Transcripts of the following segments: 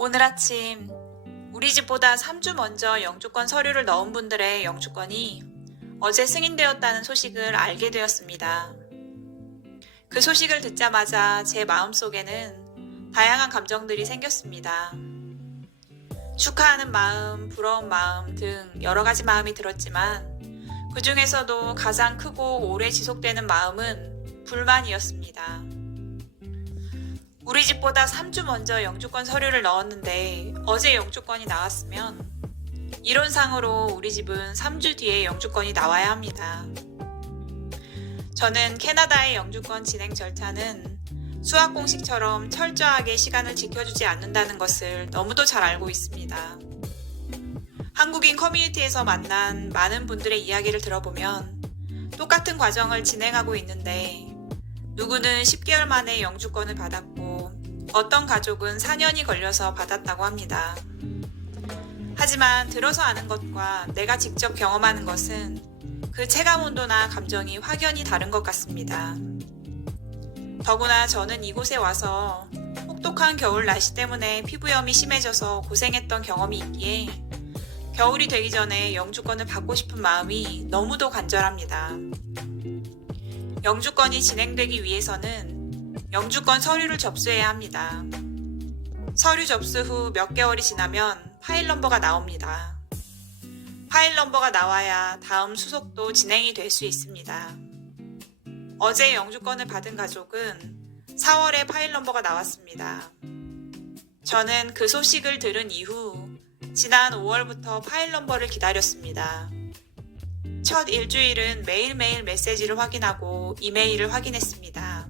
오늘 아침 우리 집보다 3주 먼저 영주권 서류를 넣은 분들의 영주권이 어제 승인되었다는 소식을 알게 되었습니다. 그 소식을 듣자마자 제 마음속에는 다양한 감정들이 생겼습니다. 축하하는 마음, 부러운 마음 등 여러 가지 마음이 들었지만 그 중에서도 가장 크고 오래 지속되는 마음은 불만이었습니다. 우리 집보다 3주 먼저 영주권 서류를 넣었는데 어제 영주권이 나왔으면 이론상으로 우리 집은 3주 뒤에 영주권이 나와야 합니다. 저는 캐나다의 영주권 진행 절차는 수학 공식처럼 철저하게 시간을 지켜주지 않는다는 것을 너무도 잘 알고 있습니다. 한국인 커뮤니티에서 만난 많은 분들의 이야기를 들어보면 똑같은 과정을 진행하고 있는데 누구는 10개월 만에 영주권을 받았고 어떤 가족은 4년이 걸려서 받았다고 합니다. 하지만 들어서 아는 것과 내가 직접 경험하는 것은 그 체감 온도나 감정이 확연히 다른 것 같습니다. 더구나 저는 이곳에 와서 혹독한 겨울 날씨 때문에 피부염이 심해져서 고생했던 경험이 있기에 겨울이 되기 전에 영주권을 받고 싶은 마음이 너무도 간절합니다. 영주권이 진행되기 위해서는 영주권 서류를 접수해야 합니다. 서류 접수 후 몇 개월이 지나면 파일 넘버가 나옵니다. 파일 넘버가 나와야 다음 수속도 진행이 될 수 있습니다. 어제 영주권을 받은 가족은 4월에 파일 넘버가 나왔습니다. 저는 그 소식을 들은 이후 지난 5월부터 파일 넘버를 기다렸습니다. 첫 일주일은 매일매일 메시지를 확인하고 이메일을 확인했습니다.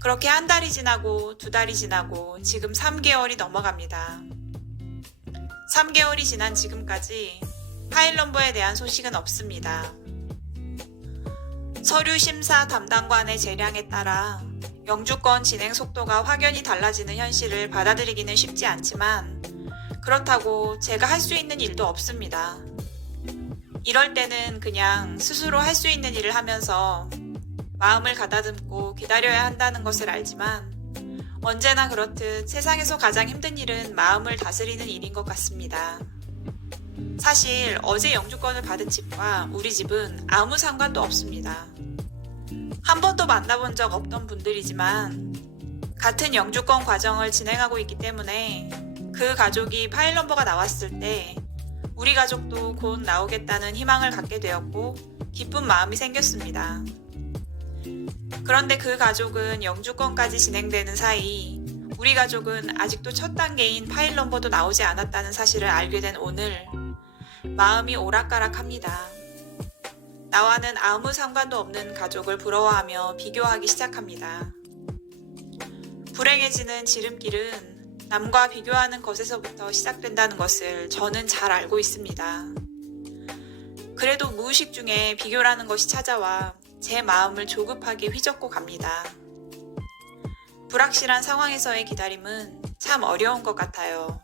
그렇게 한 달이 지나고 2달이 지나고 지금 3개월이 넘어갑니다. 3개월이 지난 지금까지 파일 넘버에 대한 소식은 없습니다. 서류 심사 담당관의 재량에 따라 영주권 진행 속도가 확연히 달라지는 현실을 받아들이기는 쉽지 않지만 그렇다고 제가 할 수 있는 일도 없습니다. 이럴 때는 그냥 스스로 할 수 있는 일을 하면서 마음을 가다듬고 기다려야 한다는 것을 알지만 언제나 그렇듯 세상에서 가장 힘든 일은 마음을 다스리는 일인 것 같습니다. 사실 어제 영주권을 받은 집과 우리 집은 아무 상관도 없습니다. 한 번도 만나본 적 없던 분들이지만 같은 영주권 과정을 진행하고 있기 때문에 그 가족이 파일 넘버가 나왔을 때 우리 가족도 곧 나오겠다는 희망을 갖게 되었고 기쁜 마음이 생겼습니다. 그런데 그 가족은 영주권까지 진행되는 사이 우리 가족은 아직도 첫 단계인 파일 넘버도 나오지 않았다는 사실을 알게 된 오늘 마음이 오락가락합니다. 나와는 아무 상관도 없는 가족을 부러워하며 비교하기 시작합니다. 불행해지는 지름길은 남과 비교하는 것에서부터 시작된다는 것을 저는 잘 알고 있습니다. 그래도 무의식 중에 비교라는 것이 찾아와 제 마음을 조급하게 휘젓고 갑니다. 불확실한 상황에서의 기다림은 참 어려운 것 같아요.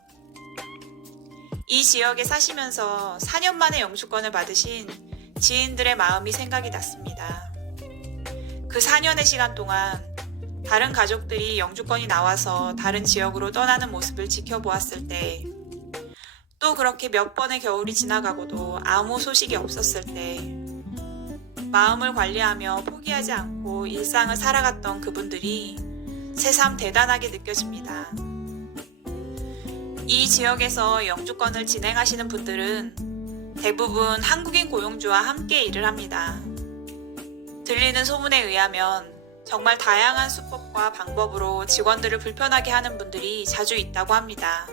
이 지역에 사시면서 4년 만에 영주권을 받으신 지인들의 마음이 생각이 났습니다. 그 4년의 시간 동안 다른 가족들이 영주권이 나와서 다른 지역으로 떠나는 모습을 지켜보았을 때, 또 그렇게 몇 번의 겨울이 지나가고도 아무 소식이 없었을 때, 마음을 관리하며 포기하지 않고 일상을 살아갔던 그분들이 새삼 대단하게 느껴집니다. 이 지역에서 영주권을 진행하시는 분들은 대부분 한국인 고용주와 함께 일을 합니다. 들리는 소문에 의하면 정말 다양한 수법과 방법으로 직원들을 불편하게 하는 분들이 자주 있다고 합니다.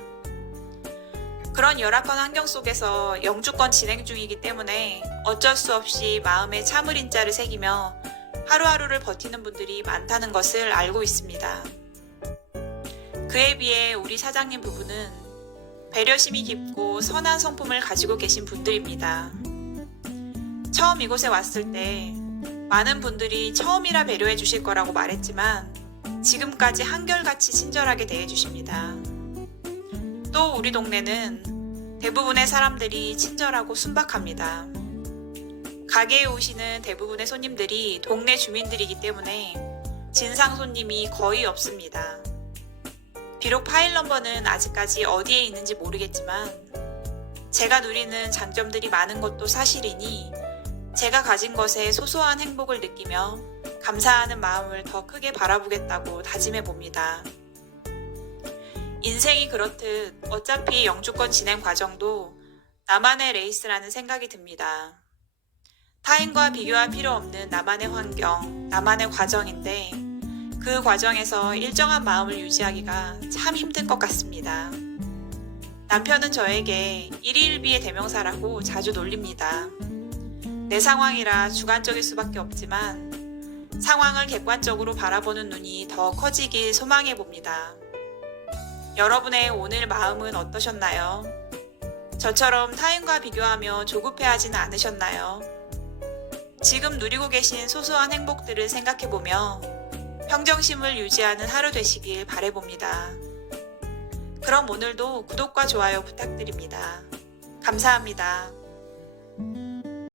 그런 열악한 환경 속에서 영주권 진행 중이기 때문에 어쩔 수 없이 마음에 참을 인자를 새기며 하루하루를 버티는 분들이 많다는 것을 알고 있습니다. 그에 비해 우리 사장님 부부는 배려심이 깊고 선한 성품을 가지고 계신 분들입니다. 처음 이곳에 왔을 때 많은 분들이 처음이라 배려해 주실 거라고 말했지만 지금까지 한결같이 친절하게 대해 주십니다. 또 우리 동네는 대부분의 사람들이 친절하고 순박합니다. 가게에 오시는 대부분의 손님들이 동네 주민들이기 때문에 진상 손님이 거의 없습니다. 비록 파일 넘버는 아직까지 어디에 있는지 모르겠지만 제가 누리는 장점들이 많은 것도 사실이니 제가 가진 것에 소소한 행복을 느끼며 감사하는 마음을 더 크게 바라보겠다고 다짐해 봅니다. 인생이 그렇듯 어차피 영주권 진행 과정도 나만의 레이스라는 생각이 듭니다. 타인과 비교할 필요 없는 나만의 환경, 나만의 과정인데 그 과정에서 일정한 마음을 유지하기가 참 힘든 것 같습니다. 남편은 저에게 일희일비의 대명사라고 자주 놀립니다. 내 상황이라 주관적일 수밖에 없지만 상황을 객관적으로 바라보는 눈이 더 커지길 소망해 봅니다. 여러분의 오늘 마음은 어떠셨나요? 저처럼 타인과 비교하며 조급해하지는 않으셨나요? 지금 누리고 계신 소소한 행복들을 생각해보며 평정심을 유지하는 하루 되시길 바라봅니다. 그럼 오늘도 구독과 좋아요 부탁드립니다. 감사합니다.